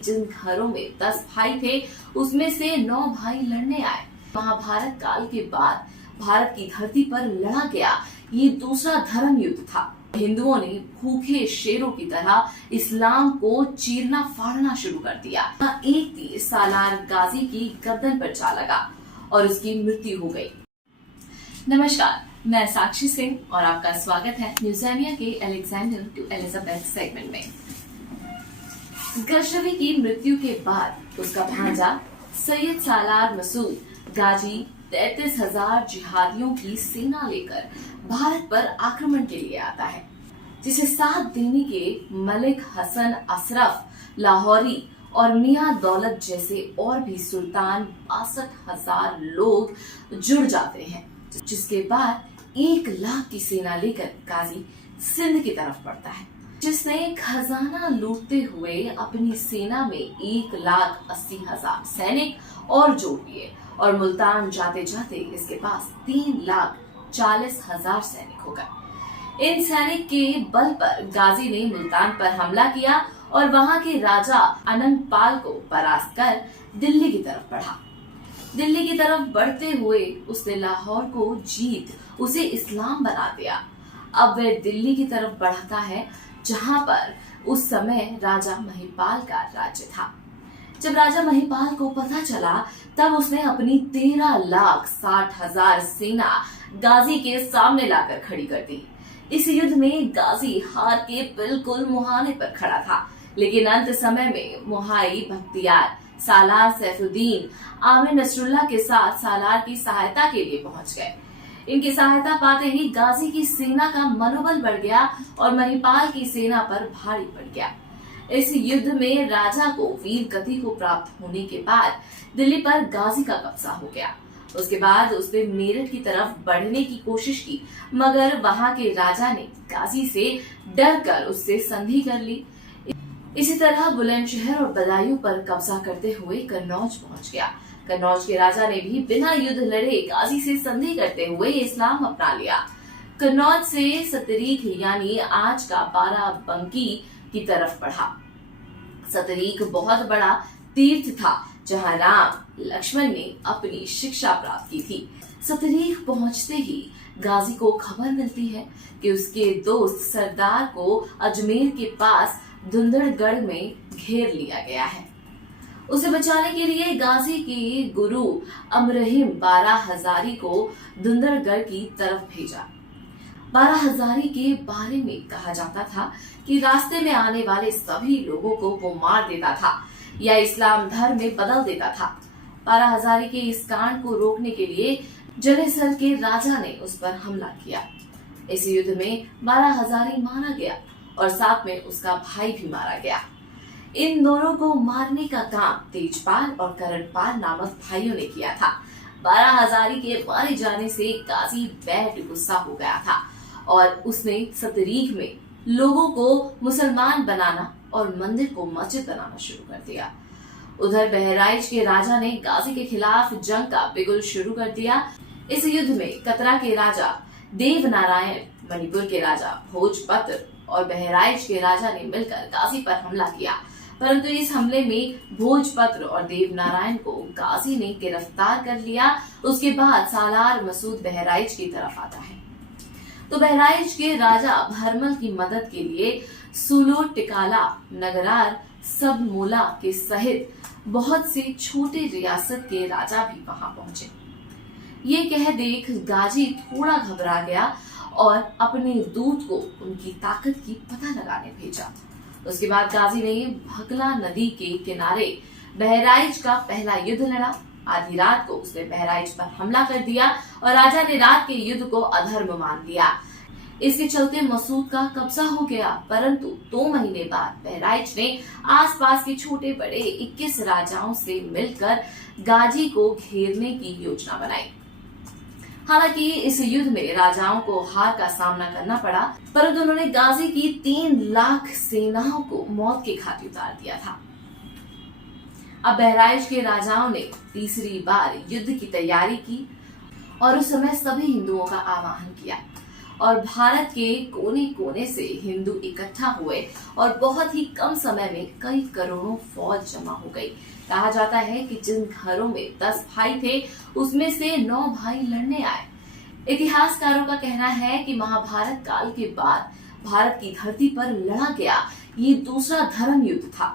जिन घरों में 10 भाई थे उसमें से 9 भाई लड़ने आए। महाभारत काल के बाद भारत की धरती पर लड़ा गया ये दूसरा धर्म युद्ध था। हिंदुओं ने भूखे शेरों की तरह इस्लाम को चीरना फाड़ना शुरू कर दिया। एक तीर सालार गाजी की गर्दन पर जा लगा और उसकी मृत्यु हो गई। नमस्कार, मैं साक्षी सिंह और आपका स्वागत है न्यूज़ामिया के अलेक्जेंडर टू एलिजाबेथ सेगमेंट में। गजनवी की मृत्यु के बाद उसका भांजा सैयद सालार मसूद गाजी 33,000 जिहादियों की सेना लेकर भारत पर आक्रमण के लिए आता है, जिसे साथ देने के मलिक हसन अशरफ लाहौरी और मियां दौलत जैसे और भी सुल्तान 62,000 लोग जुड़ जाते हैं, जिसके बाद 1 लाख की सेना लेकर गाजी सिंध की तरफ बढ़ता है, जिसने खजाना लूटते हुए अपनी सेना में 1,80,000 सैनिक और जोड़ दिए और मुल्तान जाते जाते इसके पास 3,40,000 सैनिक हो गए। इन सैनिक के बल पर गाजी ने मुल्तान पर हमला किया और वहां के राजा अनंगपाल को परास्त कर दिल्ली की तरफ बढ़ा। दिल्ली की तरफ बढ़ते हुए उसने लाहौर को जीत उसे इस्लाम बना दिया। अब वह दिल्ली की तरफ बढ़ता है, जहां पर उस समय राजा महिपाल का राज्य था। जब राजा महिपाल को पता चला, तब उसने अपनी 13,60,000 सेना गाजी के सामने लाकर खड़ी कर दी। इस युद्ध में गाजी हार के बिल्कुल मुहाने पर खड़ा था, लेकिन अंत समय में मुहाई बख्तियार सालार सैफुद्दीन आमिर नसरुल्लाह के साथ सालार की सहायता के लिए पहुंच गए। इनकी सहायता पाते ही गाजी की सेना का मनोबल बढ़ गया और महिपाल की सेना पर भारी पड़ गया। इस युद्ध में राजा को वीर गति को प्राप्त होने के बाद दिल्ली पर गाजी का कब्जा हो गया। उसके बाद उसने मेरठ की तरफ बढ़ने की कोशिश की, मगर वहां के राजा ने गाजी से डरकर उससे संधि कर ली। इसी तरह बुलंदशहर और बदायूं पर कब्जा करते हुए कन्नौज पहुंच गया। कन्नौज के राजा ने भी बिना युद्ध लड़े गाजी से संधि करते हुए इस्लाम अपना लिया। कन्नौज से सतरीख यानी आज का बाराबंकी की तरफ बढ़ा। सतरीख बहुत बड़ा तीर्थ था, जहां राम लक्ष्मण ने अपनी शिक्षा प्राप्त की थी। सतरीख पहुंचते ही गाजी को खबर मिलती है कि उसके दोस्त सरदार को अजमेर के पास धुंधड़गढ़ में घेर लिया गया है। उसे बचाने के लिए गाजी के गुरु अमरहिम 12 हजारी को धुंधड़गढ़ की तरफ भेजा। 12 हजारी के बारे में कहा जाता था कि रास्ते में आने वाले सभी लोगों को वो मार देता था या इस्लाम धर्म में बदल देता था। 12 हजारी के इस कांड को रोकने के लिए जलेसर के राजा ने उस पर हमला किया। इस युद्ध में 12 हजारी मारा गया और साथ में उसका भाई भी मारा गया। इन दोनों को मारने का काम तेजपाल और करणपाल नामक भाइयों ने किया था। 12 हजारी के मारे जाने से गाजी बेहद गुस्सा हो गया था और उसने सतरीख में लोगों को मुसलमान बनाना और मंदिर को मस्जिद बनाना शुरू कर दिया। उधर बहराइच के राजा ने गाजी के खिलाफ जंग का बिगुल शुरू कर दिया। इस युद्ध में कतरा के राजा देवनारायण, मणिपुर के राजा भोजपत्र और बहराइच के राजा ने मिलकर गाजी पर हमला किया, परंतु इस हमले में भोजपत्र और देवनारायण को गाजी ने गिरफ्तार कर लिया। उसके बाद सालार मसूद बहराइच की तरफ आता है, तो बहराइच के राजा भरमल की मदद के लिए सुलो, टिकाला, नगरार, सबमोला के सहित बहुत से छोटे रियासत के राजा भी वहां पहुंचे। ये कह देख गाजी थोड़ा घबरा गया और अपने दूत को उनकी ताकत की पता लगाने भेजा। उसके बाद गाजी ने भकला नदी के किनारे बहराइच का पहला युद्ध लड़ा। आधी रात को उसने बहराइच पर हमला कर दिया और राजा ने रात के युद्ध को अधर्म मान लिया। इसके चलते मसूद का कब्जा हो गया, परंतु 2 महीने बाद बहराइच ने आसपास के छोटे बड़े 21 राजाओं से मिलकर गाजी को घेरने की योजना बनाई। हालांकि इस युद्ध में राजाओं को हार का सामना करना पड़ा, परंतु उन्होंने गाजी की 3 लाख सेनाओं को मौत के घाट उतार दिया था। अब बहराइच के राजाओं ने तीसरी बार युद्ध की तैयारी की और उस समय सभी हिंदुओं का आह्वान किया और भारत के कोने कोने से हिंदू इकट्ठा हुए और बहुत ही कम समय में कई करोड़ों फौज जमा हो गई। कहा जाता है कि जिन घरों में 10 भाई थे उसमें से 9 भाई लड़ने आए। इतिहासकारों का कहना है कि महाभारत काल के बाद भारत की धरती पर लड़ा गया ये दूसरा धर्म युद्ध था।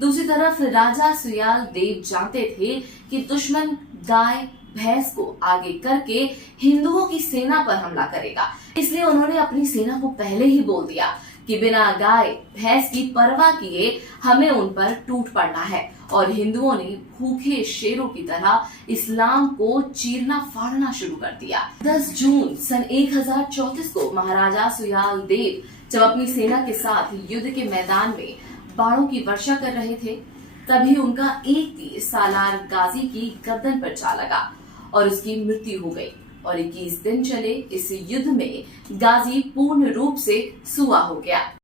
दूसरी तरफ राजा सुयाल देव जानते थे कि दुश्मन गाय भैंस को आगे करके हिंदुओं की सेना पर हमला करेगा, इसलिए उन्होंने अपनी सेना को पहले ही बोल दिया कि बिना गाय भैंस की परवाह किए हमें उन पर टूट पड़ना है। और हिंदुओं ने भूखे शेरों की तरह इस्लाम को चीरना फाड़ना शुरू कर दिया। 10 जून सन 1034 को महाराजा सुयाल देव जब अपनी सेना के साथ युद्ध के मैदान में बाणों की वर्षा कर रहे थे, तभी उनका एक तीर सालार गाजी की गर्दन पर जा लगा और उसकी मृत्यु हो गई। और 21 दिन चले इस युद्ध में गाजी पूर्ण रूप से सुआ हो गया।